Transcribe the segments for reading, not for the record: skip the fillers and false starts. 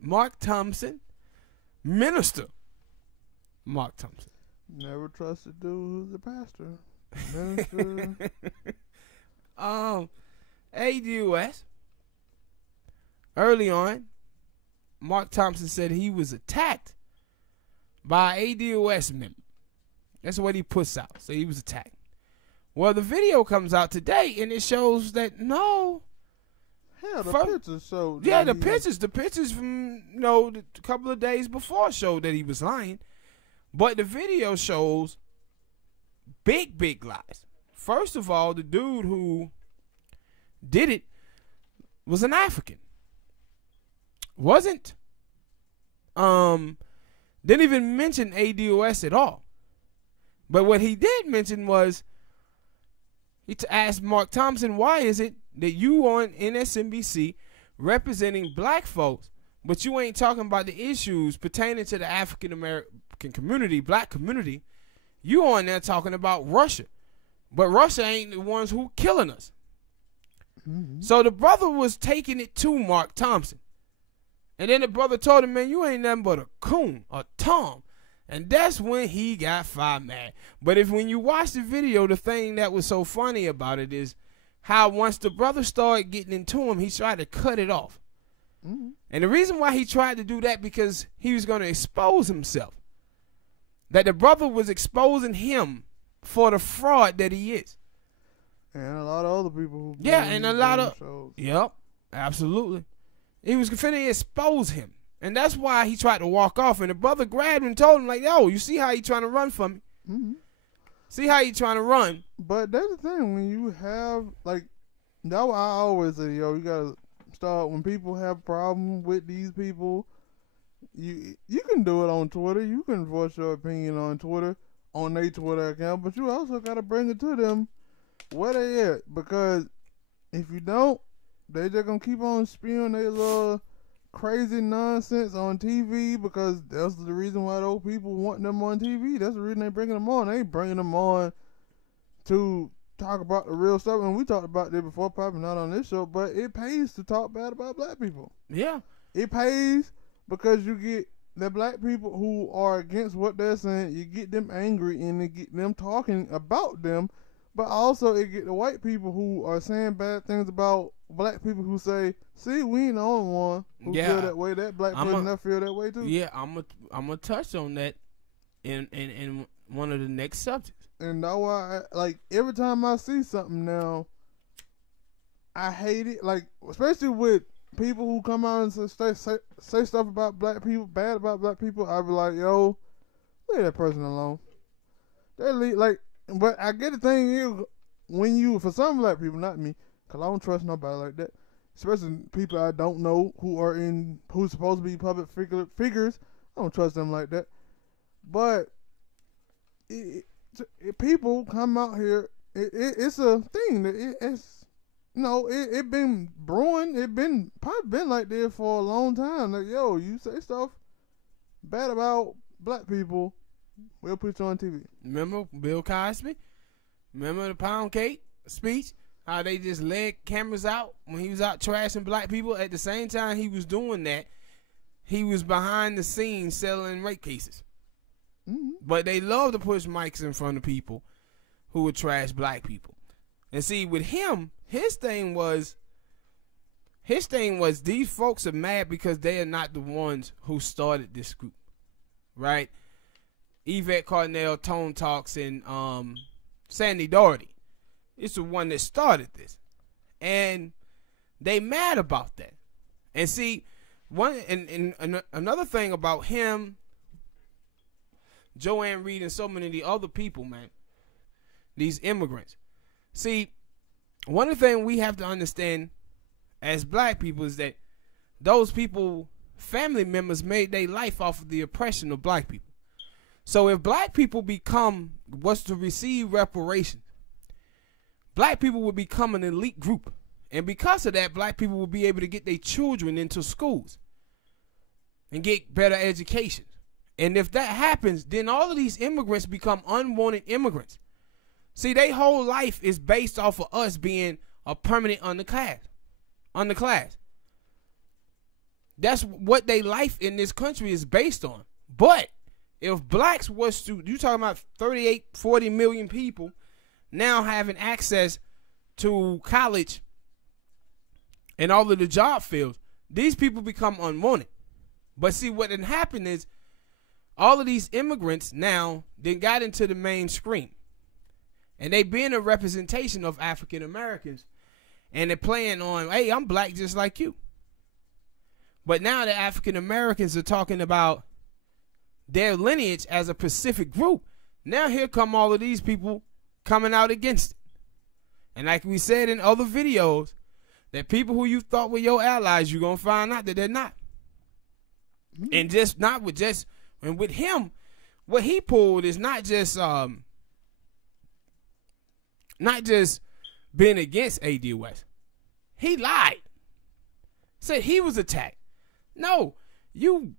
Mark Thompson. Minister Mark Thompson. Never trust a dude who's a pastor. Minister. ADOS. Early on, Mark Thompson said he was attacked by ADOS member. That's what he puts out. So he was attacked. Well, the video comes out today, and it shows that no. Hell, the pictures show. Yeah, the pictures from a couple of days before showed that he was lying, but the video shows big lies. First of all, the dude who did it was an African. Didn't even mention ADOS at all. But what he did mention was he asked Mark Thompson, why is it that you on NSNBC representing black folks, but you ain't talking about the issues pertaining to the African American community, black community? You on there talking about Russia, but Russia ain't the ones who killing us. Mm-hmm. So the brother was taking it to Mark Thompson. And then the brother told him, man, you ain't nothing but a coon, a Tom. And that's when he got mad. But when you watch the video, the thing that was so funny about it is how once the brother started getting into him, he tried to cut it off. Mm-hmm. And the reason why he tried to do that, because he was going to expose himself. That the brother was exposing him for the fraud that he is. And a lot of other people who and a lot of shows. Yep, absolutely. He was finna expose him. And that's why he tried to walk off. And the brother grabbed him and told him, like, yo, you see how he trying to run from me? Mm-hmm. See how he trying to run? But that's the thing. When you have, like, that's why I always say, yo, you got to start, when people have problems with these people, you can do it on Twitter. You can voice your opinion on Twitter, on their Twitter account. But you also got to bring it to them where they at. Because if you don't, they just going to keep on spewing their little crazy nonsense on TV, because that's the reason why those people want them on TV. That's the reason they bringing them on. They ain't bringing them on to talk about the real stuff. And we talked about this before, probably not on this show, but it pays to talk bad about black people. Yeah. It pays because you get the black people who are against what they're saying, you get them angry and you get them talking about them, but also it get the white people who are saying bad things about black people who say, see, we ain't the only one who feel that way. That black person that feel that way too. Yeah, I'm gonna touch on that in one of the next subjects. And that's why, like, every time I see something now, I hate it. Like, especially with people who come out and say stuff about black people, bad about black people. I be like, yo, leave that person alone. But I get the thing is, when you, for some black people, not me, because I don't trust nobody like that, especially people I don't know who's supposed to be public figures. I don't trust them like that. But people come out here, it's a thing that it been brewing. It probably been like this for a long time. Like, yo, you say stuff bad about black people, we'll put you on TV. Remember Bill Cosby? Remember the pound cake speech? How they just led cameras out when he was out trashing black people. At the same time he was doing that, he was behind the scenes selling rape cases. Mm-hmm. But they love to push mics in front of people who would trash black people. And see, with him, his thing was these folks are mad because they are not the ones who started this group, right? Yvette Carnell, Tone Talks, and Sandy Doherty. It's the one that started this. And they mad about that. And see, another thing about him, Joanne Reed, and so many of the other people, man, these immigrants. See, one of the things we have to understand as black people is that those people, family members, made their life off of the oppression of black people. So if black people was to receive reparations, black people would become an elite group. And because of that, black people will be able to get their children into schools and get better education. And if that happens, then all of these immigrants become unwanted immigrants. See, their whole life is based off of us being a permanent underclass. underclass. That's what their life in this country is based on. But if blacks was to, you talking about 38, 40 million people now having access to college and all of the job fields, these people become unwanted. But see, what had happened is all of these immigrants now then got into the mainstream. And they being a representation of African Americans. And they're playing on, hey, I'm black just like you. But now the African Americans are talking about their lineage as a Pacific group. Now here come all of these people coming out against it. And like we said in other videos, that people who you thought were your allies, you're going to find out that they're not. And just not with just, and with him, what he pulled is not just being against ADOS. He lied. Said he was attacked. No, you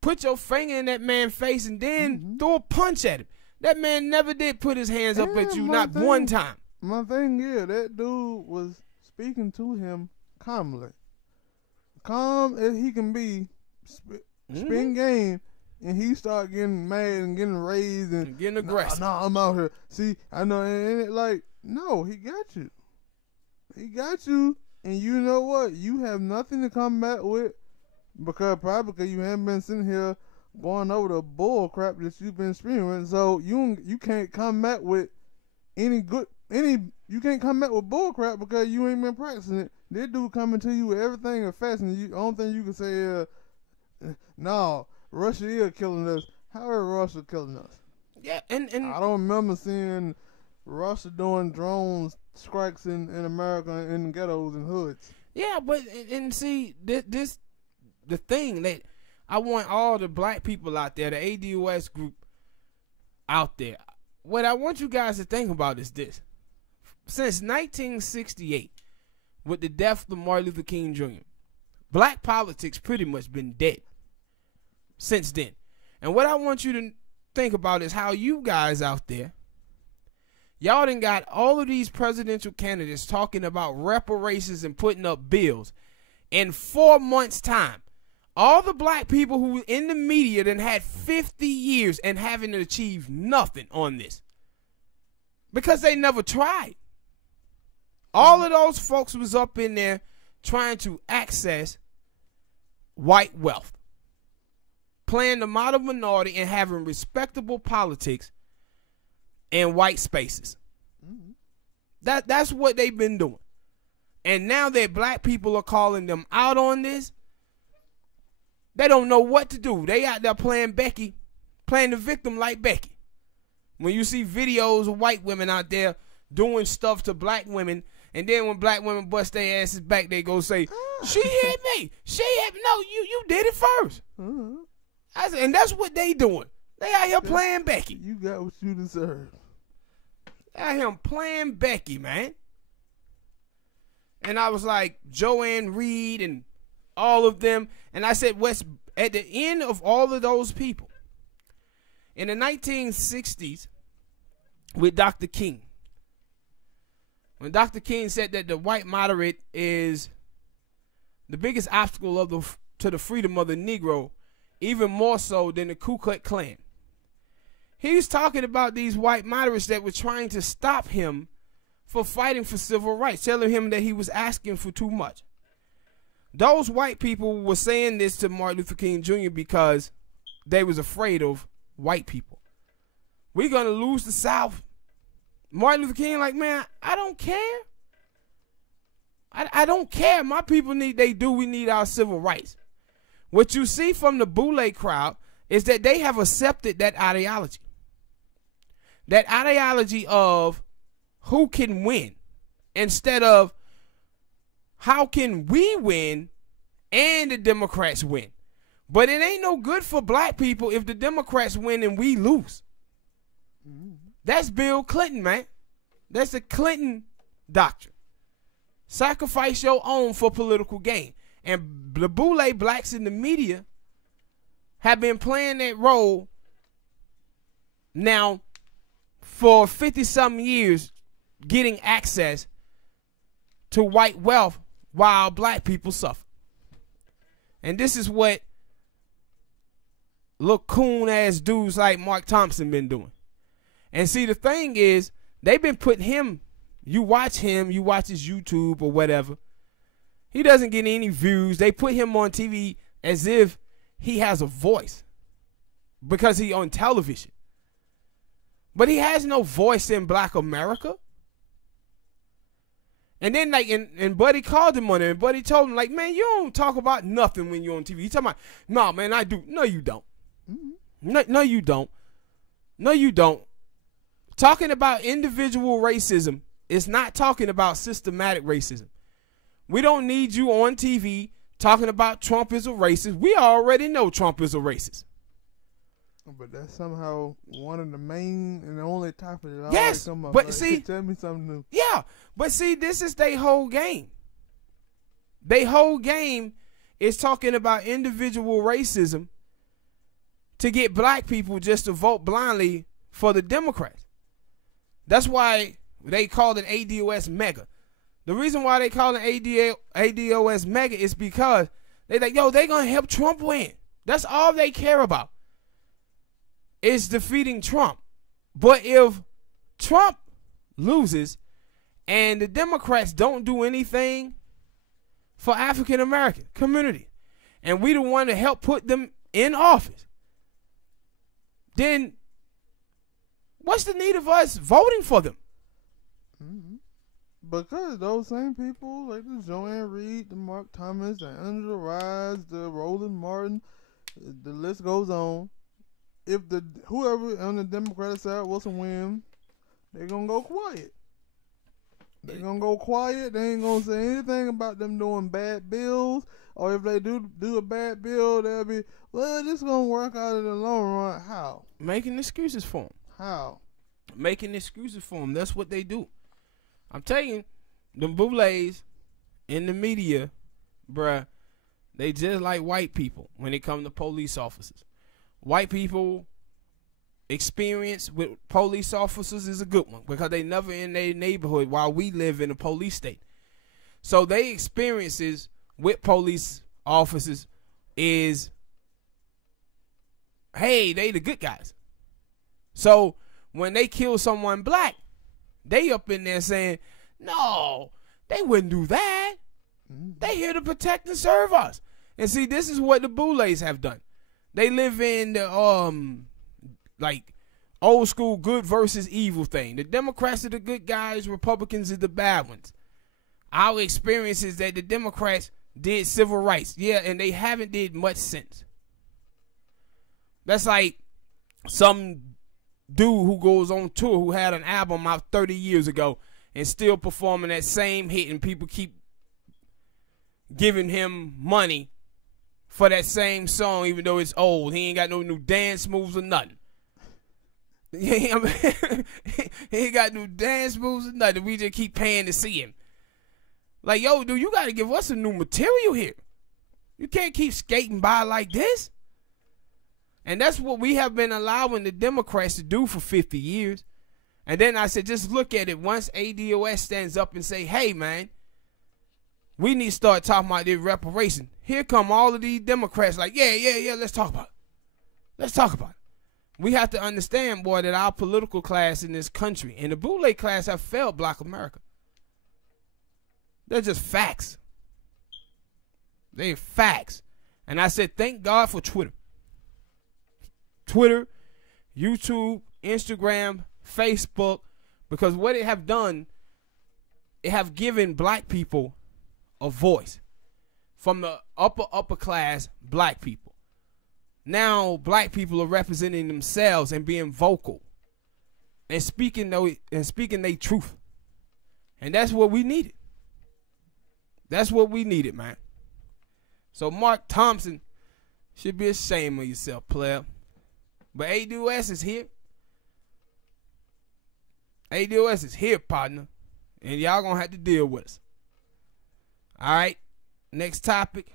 put your finger in that man's face and then throw a punch at him. That man never did put his hands up at you, not one time. My thing is, that dude was speaking to him calmly. Calm as he can be, spin game, and he start getting mad and getting raised and getting aggressive. No, I'm out here. See, I know, and it like, no, he got you. He got you, and you know what? You have nothing to come back with because you haven't been sitting here going over the bull crap that you've been spewing. So you can't come back with you can't come back with bull crap because you ain't been practicing it. This dude coming to you with everything and fast, and the only thing you can say is, no, Russia is killing us. How is Russia killing us? Yeah, and I don't remember seeing Russia doing drone strikes in America in ghettos and hoods. Yeah, but and see this the thing that I want all the black people out there, the ADOS group out there. What I want you guys to think about is this: since 1968, with the death of Martin Luther King Jr., black politics pretty much been dead since then. And what I want you to think about is how you guys out there, y'all done got all of these presidential candidates talking about reparations and putting up bills. In 4 months' time, all the black people who in the media done had 50 years and haven't achieved nothing on this. Because they never tried. All of those folks was up in there trying to access white wealth, playing the model minority and having respectable politics in white spaces. That's what they've been doing. And now that black people are calling them out on this, they don't know what to do. They out there playing Becky, playing the victim like Becky. When you see videos of white women out there doing stuff to black women, and then when black women bust their asses back, they go say, she hit me. She hit me. No, you did it first. I said, and that's what they doing. They out here playing Becky. You got what you deserve. They out here playing Becky, man. And I was like, Joanne Reed and all of them. And I said, what's at the end of all of those people, in the 1960s, with Dr. King, when Dr. King said that the white moderate is the biggest obstacle to the freedom of the Negro, even more so than the Ku Klux Klan. He's talking about these white moderates that were trying to stop him for fighting for civil rights, telling him that he was asking for too much. Those white people were saying this to Martin Luther King Jr. because they was afraid of white people. We're going to lose the South. Martin Luther King like, man, I don't care. I don't care. My people we need our civil rights. What you see from the boule crowd is that they have accepted that ideology. That ideology of who can win instead of how can we win and the Democrats win. But it ain't no good for black people if the Democrats win and we lose. That's Bill Clinton, man. That's the Clinton doctrine. Sacrifice your own for political gain. And the boule blacks in the media have been playing that role now for 50-something years, getting access to white wealth while black people suffer. And this is what little coon ass dudes like Mark Thompson been doing. And see, the thing is, they've been putting him, you watch his YouTube or whatever, he doesn't get any views. They put him on TV as if he has a voice because he on television. But he has no voice in black America. And then like, and Buddy called him on it, and Buddy told him like, man, you don't talk about nothing when you're on TV. He talking about, no, man, I do. No, you don't. No, you don't. No, you don't. Talking about individual racism is not talking about systematic racism. We don't need you on TV talking about Trump is a racist. We already know Trump is a racist. But that's somehow one of the main and the only topic that yes, always come up. But like, see, tell me something new. Yeah, but see, this is their whole game. Their whole game is talking about individual racism to get black people just to vote blindly for the Democrats. That's why they call it ADOS mega. The reason why they call it ADOS mega is because they like, yo, they gonna help Trump win. That's all they care about. Is defeating Trump. But if Trump loses and the Democrats don't do anything for African American community, and we the one to help put them in office, then what's the need of us voting for them? Mm-hmm. Because those same people, like the Joanne Reed, the Mark Thomas, the Angela Rye, the Roland Martin, the list goes on. If the whoever on the Democratic side was to win, they're gonna go quiet. They're gonna go quiet. They ain't gonna say anything about them doing bad bills, or if they do a bad bill, they'll be, well, this gonna work out in the long run. How? Making excuses for them. How? Making excuses for them. That's what they do. I'm telling you, them boules in the media, bruh, they just like white people when it comes to police officers. White people experience with police officers is a good one because they never in their neighborhood while we live in a police state. So they experiences with police officers is, hey, they the good guys. So when they kill someone black, they up in there saying, no, they wouldn't do that. They here to protect and serve us. And see, this is what the boules have done. They live in the like old school good versus evil thing. The Democrats are the good guys, Republicans are the bad ones. Our experience is that the Democrats did civil rights. Yeah, and they haven't did much since. That's like some dude who goes on tour who had an album out 30 years ago and still performing that same hit, and people keep giving him money for that same song even though it's old. He ain't got no new dance moves or nothing. He ain't got no dance moves or nothing. We just keep paying to see him. Like, yo, dude, you got to give us some new material here. You can't keep skating by like this. And that's what we have been allowing the Democrats to do for 50 years. And then I said, just look at it. Once ADOS stands up and say, hey, man, we need to start talking about this reparation. Here come all of these Democrats like, yeah, let's talk about it. Let's talk about it. We have to understand, boy, that our political class in this country and the boule class have failed black America. They're just facts. They're facts. And I said, thank God for Twitter. Twitter, YouTube, Instagram, Facebook, because what it have done, it have given black people a voice from the upper class black people. Now black people are representing themselves and being vocal and speaking their truth. And that's what we needed. That's what we needed, man. So Mark Thompson should be ashamed of yourself, player. But ADOS is here. ADOS is here, partner. And y'all gonna have to deal with us. All right. Next topic.